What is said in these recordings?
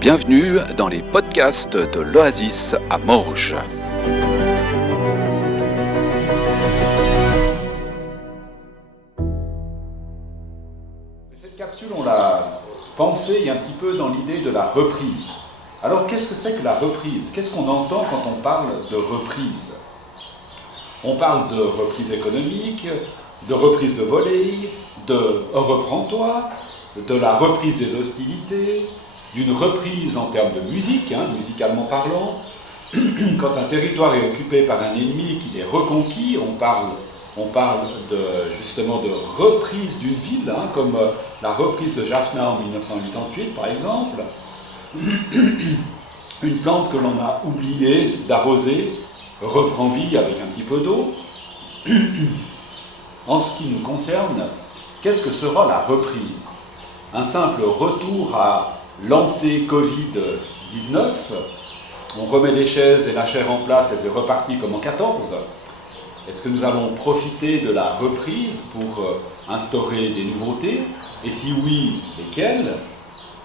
Bienvenue dans les podcasts de l'Oasis à Morges. Cette capsule, on l'a pensée un petit peu dans l'idée de la reprise. Alors, qu'est-ce que c'est que la reprise? Qu'est-ce qu'on entend quand on parle de reprise? On parle de reprise économique, de reprise de volée, de « reprends-toi », de la reprise des hostilités, d'une reprise en termes de musique, musicalement parlant. Quand un territoire est occupé par un ennemi qu'il est reconquis, on parle justement de reprise d'une ville, comme la reprise de Jaffna en 1988 par exemple. Une plante que l'on a oublié d'arroser reprend vie avec un petit peu d'eau. En ce qui nous concerne, qu'est-ce que sera la reprise? Un simple retour à l'anté-Covid-19, on remet les chaises et la chair en place et c'est reparti comme en 14. Est-ce que nous allons profiter de la reprise pour instaurer des nouveautés? Et si oui, lesquelles?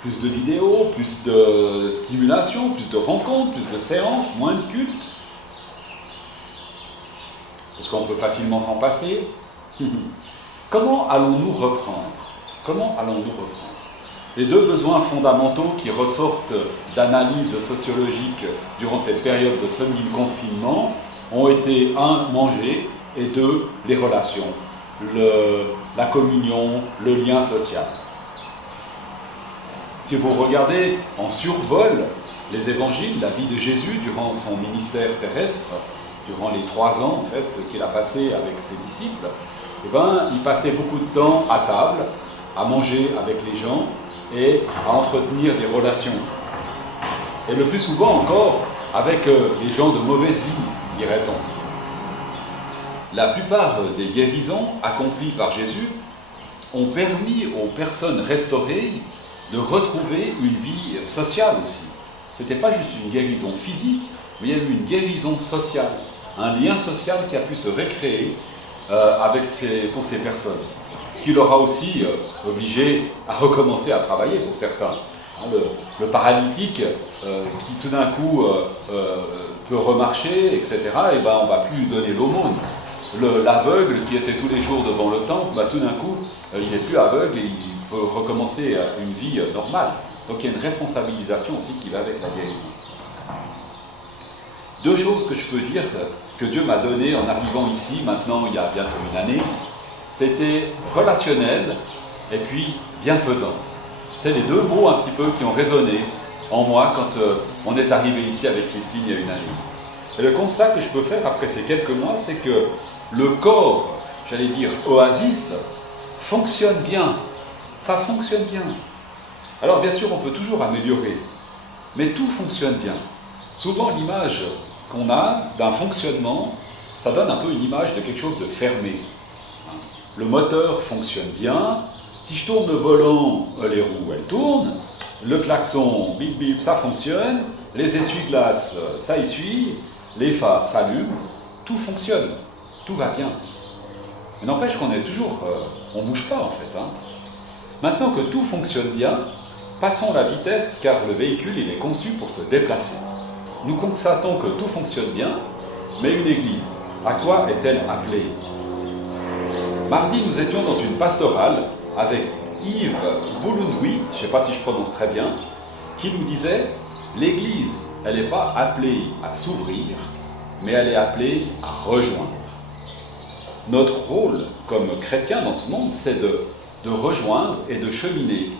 Plus de vidéos, plus de stimulation, plus de rencontres, plus de séances, moins de cultes? Parce qu'on peut facilement s'en passer. Comment allons-nous reprendre? Les deux besoins fondamentaux qui ressortent d'analyses sociologiques durant cette période de semi-confinement ont été 1. Manger et 2. Les relations, la communion, le lien social. Si vous regardez en survol les évangiles, la vie de Jésus durant son ministère terrestre, durant les 3 ans en fait qu'il a passé avec ses disciples, il passait beaucoup de temps à table, à manger avec les gens et à entretenir des relations. Et le plus souvent encore avec les gens de mauvaise vie, dirait-on. La plupart des guérisons accomplies par Jésus ont permis aux personnes restaurées de retrouver une vie sociale aussi. Ce n'était pas juste une guérison physique, mais il y a eu une guérison sociale, un lien social qui a pu se recréer pour ces personnes. Ce qui leur a aussi obligé à recommencer à travailler pour certains. Le paralytique qui tout d'un coup peut remarcher, etc., on ne va plus lui donner l'aumône. L'aveugle qui était tous les jours devant le temple, tout d'un coup, il n'est plus aveugle et il peut recommencer une vie normale. Donc il y a une responsabilisation aussi qui va avec la guérison. 2 choses que je peux dire que Dieu m'a données en arrivant ici, maintenant il y a bientôt une année, c'était relationnel et puis bienfaisance. C'est les 2 mots un petit peu qui ont résonné en moi quand on est arrivé ici avec Christine il y a une année. Et le constat que je peux faire après ces quelques mois, c'est que le corps, j'allais dire Oasis, fonctionne bien. Ça fonctionne bien. Alors bien sûr, on peut toujours améliorer, mais tout fonctionne bien. Souvent, l'image qu'on a d'un fonctionnement, ça donne un peu une image de quelque chose de fermé. Le moteur fonctionne bien, si je tourne le volant, les roues elles tournent, le klaxon, bip bip, ça fonctionne, les essuie-glaces, ça essuie, les phares s'allument, tout fonctionne, tout va bien. Mais n'empêche qu'on est toujours, on ne bouge pas en fait. Maintenant que tout fonctionne bien, passons la vitesse car le véhicule il est conçu pour se déplacer. Nous constatons que tout fonctionne bien, mais une église, à quoi est-elle appelée? Mardi, nous étions dans une pastorale avec Yves Bouloundoui, je ne sais pas si je prononce très bien, qui nous disait « L'Église, elle n'est pas appelée à s'ouvrir, mais elle est appelée à rejoindre. » Notre rôle comme chrétiens dans ce monde, c'est de rejoindre et de cheminer.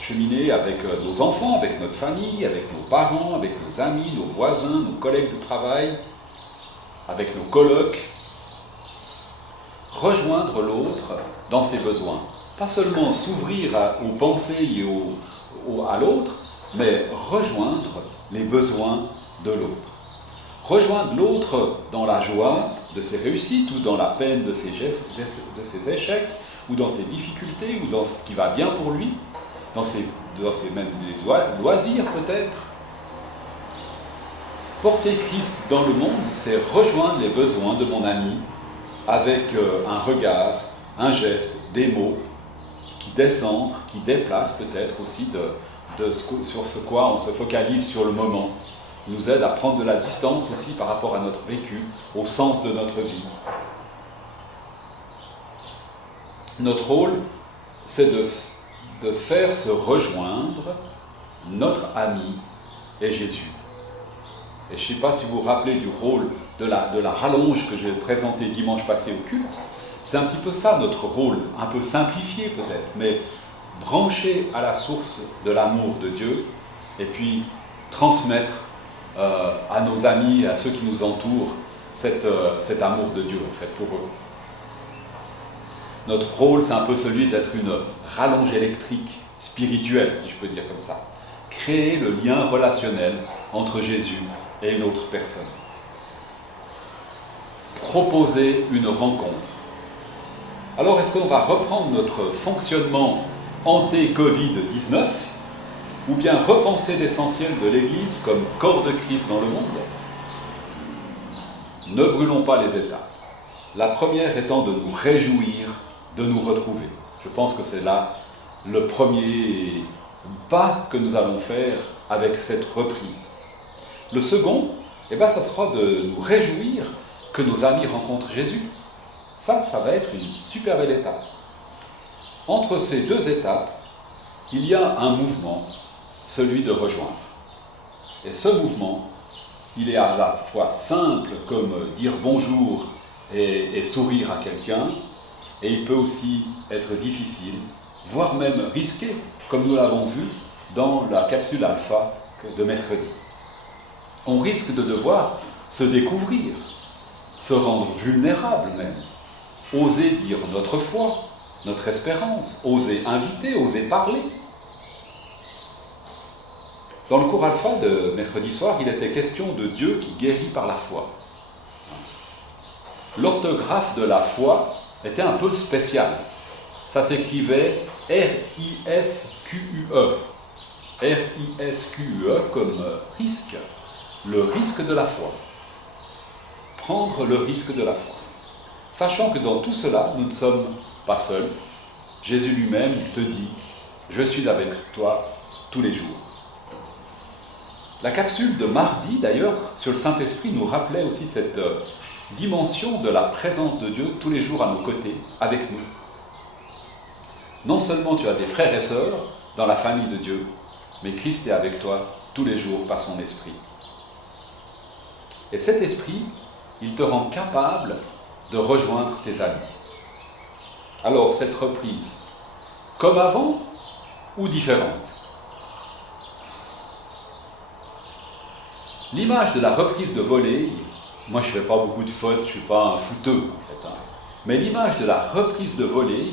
Cheminer avec nos enfants, avec notre famille, avec nos parents, avec nos amis, nos voisins, nos collègues de travail, avec nos colocs. Rejoindre l'autre dans ses besoins. Pas seulement s'ouvrir aux pensées et à l'autre, mais rejoindre les besoins de l'autre. Rejoindre l'autre dans la joie de ses réussites ou dans la peine de ses échecs ou dans ses difficultés ou dans ce qui va bien pour lui, dans ses même loisirs peut-être. Porter Christ dans le monde, c'est rejoindre les besoins de mon ami avec un regard, un geste, des mots qui descendent, qui déplacent peut-être aussi sur ce quoi on se focalise sur le moment. Il nous aide à prendre de la distance aussi par rapport à notre vécu, au sens de notre vie. Notre rôle, c'est de faire se rejoindre notre ami et Jésus. Et je ne sais pas si vous vous rappelez du rôle de la rallonge que j'ai présentée dimanche passé au culte. C'est un petit peu ça notre rôle, un peu simplifié peut-être, mais branché à la source de l'amour de Dieu et puis transmettre à nos amis, à ceux qui nous entourent, cet amour de Dieu en fait pour eux. Notre rôle, c'est un peu celui d'être une rallonge électrique spirituelle, si je peux dire comme ça. Créer le lien relationnel entre Jésus et une autre personne. Proposer une rencontre. Alors, est-ce qu'on va reprendre notre fonctionnement anté-Covid-19 ou bien repenser l'essentiel de l'Église comme corps de Christ dans le monde? Ne brûlons pas les étapes. La première étant de nous réjouir de nous retrouver. Je pense que c'est là le premier pas que nous allons faire avec cette reprise. Le second, ça sera de nous réjouir que nos amis rencontrent Jésus. Ça va être une super belle étape. Entre ces deux étapes, il y a un mouvement, celui de rejoindre. Et ce mouvement, il est à la fois simple comme dire bonjour et sourire à quelqu'un, et il peut aussi être difficile, voire même risqué, comme nous l'avons vu dans la capsule alpha de mercredi. On risque de devoir se découvrir, se rendre vulnérable même, oser dire notre foi, notre espérance, oser inviter, oser parler. Dans le cours alpha de mercredi soir, il était question de Dieu qui guérit par la foi. L'orthographe de la foi était un peu spéciale. Ça s'écrivait R-I-S-Q-U-E. R-I-S-Q-U-E comme risque. Le risque de la foi. Prendre le risque de la foi. Sachant que dans tout cela, nous ne sommes pas seuls. Jésus lui-même te dit « Je suis avec toi tous les jours ». La capsule de mardi, d'ailleurs, sur le Saint-Esprit, nous rappelait aussi cette dimension de la présence de Dieu tous les jours à nos côtés, avec nous. Non seulement tu as des frères et sœurs dans la famille de Dieu, mais Christ est avec toi tous les jours par son Esprit. Et cet Esprit, il te rend capable de rejoindre tes amis. Alors, cette reprise, comme avant ou différente? L'image de la reprise de volley, moi je ne fais pas beaucoup de fautes, je ne suis pas un footeux en fait, mais l'image de la reprise de volley,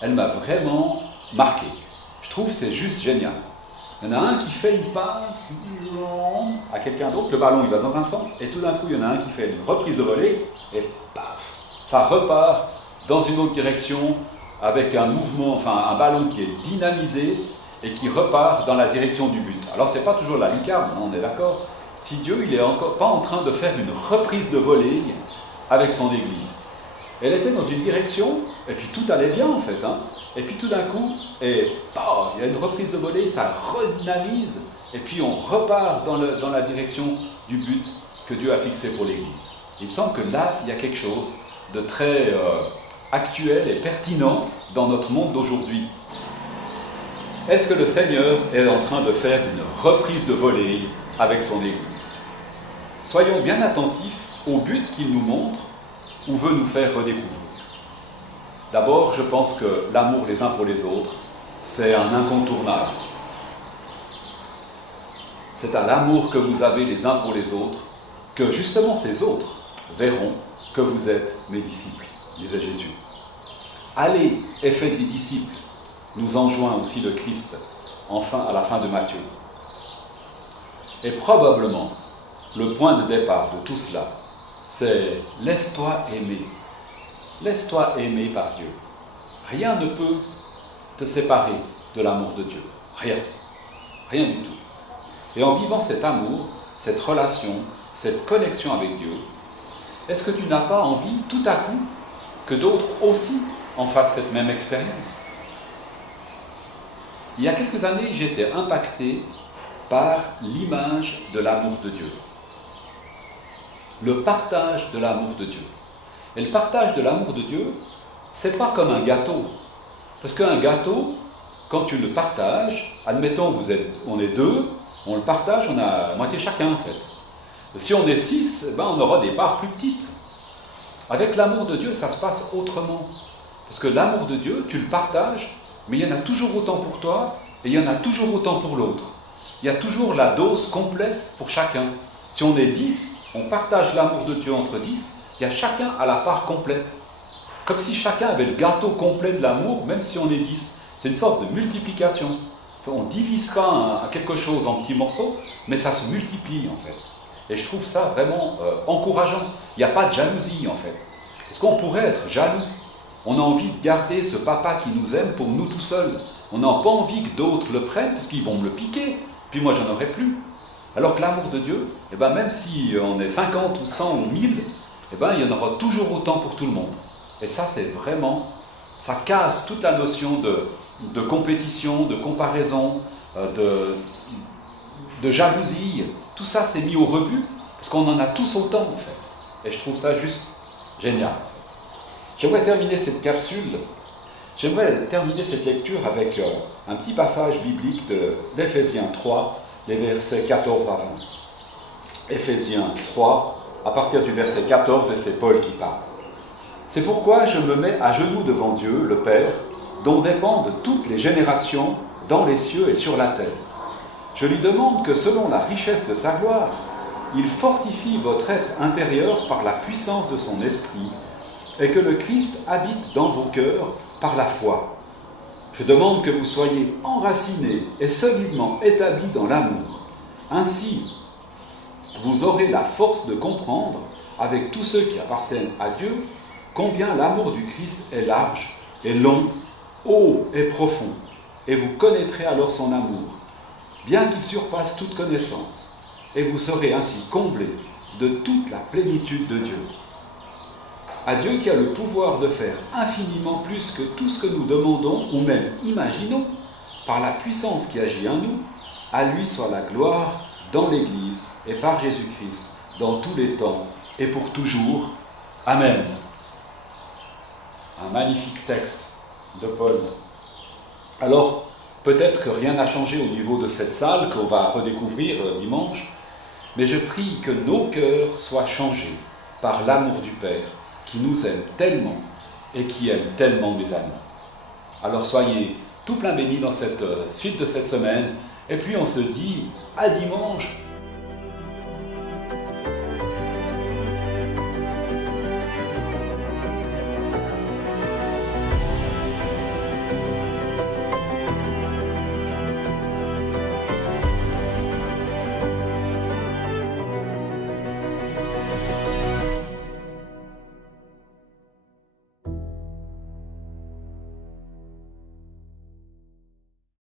elle m'a vraiment marqué. Je trouve que c'est juste génial. Il y en a un qui fait une passe à quelqu'un d'autre, le ballon il va dans un sens, et tout d'un coup il y en a un qui fait une reprise de volley, et paf, ça repart dans une autre direction avec un mouvement, enfin un ballon qui est dynamisé et qui repart dans la direction du but. Alors c'est pas toujours la lucarne, on est d'accord. Si Dieu il est encore pas en train de faire une reprise de volley avec son Église. Elle était dans une direction, et puis tout allait bien en fait, et puis tout d'un coup, il y a une reprise de volley, ça redynamise, et puis on repart dans la direction du but que Dieu a fixé pour l'Église. Il me semble que là, il y a quelque chose de très actuel et pertinent dans notre monde d'aujourd'hui. Est-ce que le Seigneur est en train de faire une reprise de volley avec son Église? Soyons bien attentifs au but qu'il nous montre ou veut nous faire redécouvrir. D'abord, je pense que l'amour les uns pour les autres, c'est un incontournable. C'est à l'amour que vous avez les uns pour les autres que justement ces autres verront que vous êtes mes disciples, disait Jésus. Allez et faites des disciples, nous enjoint aussi le Christ, enfin à la fin de Matthieu. Et probablement, le point de départ de tout cela, c'est « laisse-toi aimer ». Laisse-toi aimer par Dieu. Rien ne peut te séparer de l'amour de Dieu. Rien. Rien du tout. Et en vivant cet amour, cette relation, cette connexion avec Dieu, est-ce que tu n'as pas envie, tout à coup, que d'autres aussi en fassent cette même expérience? Il y a quelques années, j'étais impacté par l'image de l'amour de Dieu. Le partage de l'amour de Dieu. Et le partage de l'amour de Dieu, c'est pas comme un gâteau. Parce qu'un gâteau, quand tu le partages, admettons on est deux, on le partage, on a moitié chacun en fait. Si on est 6, on aura des parts plus petites. Avec l'amour de Dieu, ça se passe autrement. Parce que l'amour de Dieu, tu le partages, mais il y en a toujours autant pour toi, et il y en a toujours autant pour l'autre. Il y a toujours la dose complète pour chacun. Si on est 10, on partage l'amour de Dieu entre 10, il y a chacun à la part complète. Comme si chacun avait le gâteau complet de l'amour, même si on est 10. C'est une sorte de multiplication. On ne divise pas quelque chose en petits morceaux, mais ça se multiplie en fait. Et je trouve ça vraiment encourageant. Il n'y a pas de jalousie en fait. Parce qu'on pourrait être jaloux. On a envie de garder ce papa qui nous aime pour nous tout seuls. On n'a pas envie que d'autres le prennent parce qu'ils vont me le piquer. Puis moi, j'en aurai plus. Alors que l'amour de Dieu, même si on est 50 ou 100 ou 1000, il y en aura toujours autant pour tout le monde. Et ça, c'est vraiment, ça casse toute la notion de compétition, de comparaison, de jalousie. Tout ça, c'est mis au rebut parce qu'on en a tous autant en fait. Et je trouve ça juste génial. J'aimerais terminer cette capsule, j'aimerais terminer cette lecture avec un petit passage biblique d'Éphésiens 3, les versets 14 à 20. Éphésiens 3, à partir du verset 14, et c'est Paul qui parle. C'est pourquoi je me mets à genoux devant Dieu, le Père, dont dépendent toutes les générations dans les cieux et sur la terre. Je lui demande que selon la richesse de sa gloire, il fortifie votre être intérieur par la puissance de son esprit, et que le Christ habite dans vos cœurs par la foi. Je demande que vous soyez enracinés et solidement établis dans l'amour. Ainsi, vous aurez la force de comprendre, avec tous ceux qui appartiennent à Dieu, combien l'amour du Christ est large et long, haut et profond, et vous connaîtrez alors son amour, bien qu'il surpasse toute connaissance, et vous serez ainsi comblés de toute la plénitude de Dieu. À Dieu qui a le pouvoir de faire infiniment plus que tout ce que nous demandons ou même imaginons, par la puissance qui agit en nous, à lui soit la gloire dans l'Église et par Jésus-Christ, dans tous les temps et pour toujours. Amen. Un magnifique texte de Paul. Alors, peut-être que rien n'a changé au niveau de cette salle qu'on va redécouvrir dimanche, mais je prie que nos cœurs soient changés par l'amour du Père, qui nous aime tellement et qui aime tellement mes amis. Alors soyez tout plein bénis dans cette suite de cette semaine, et puis on se dit à dimanche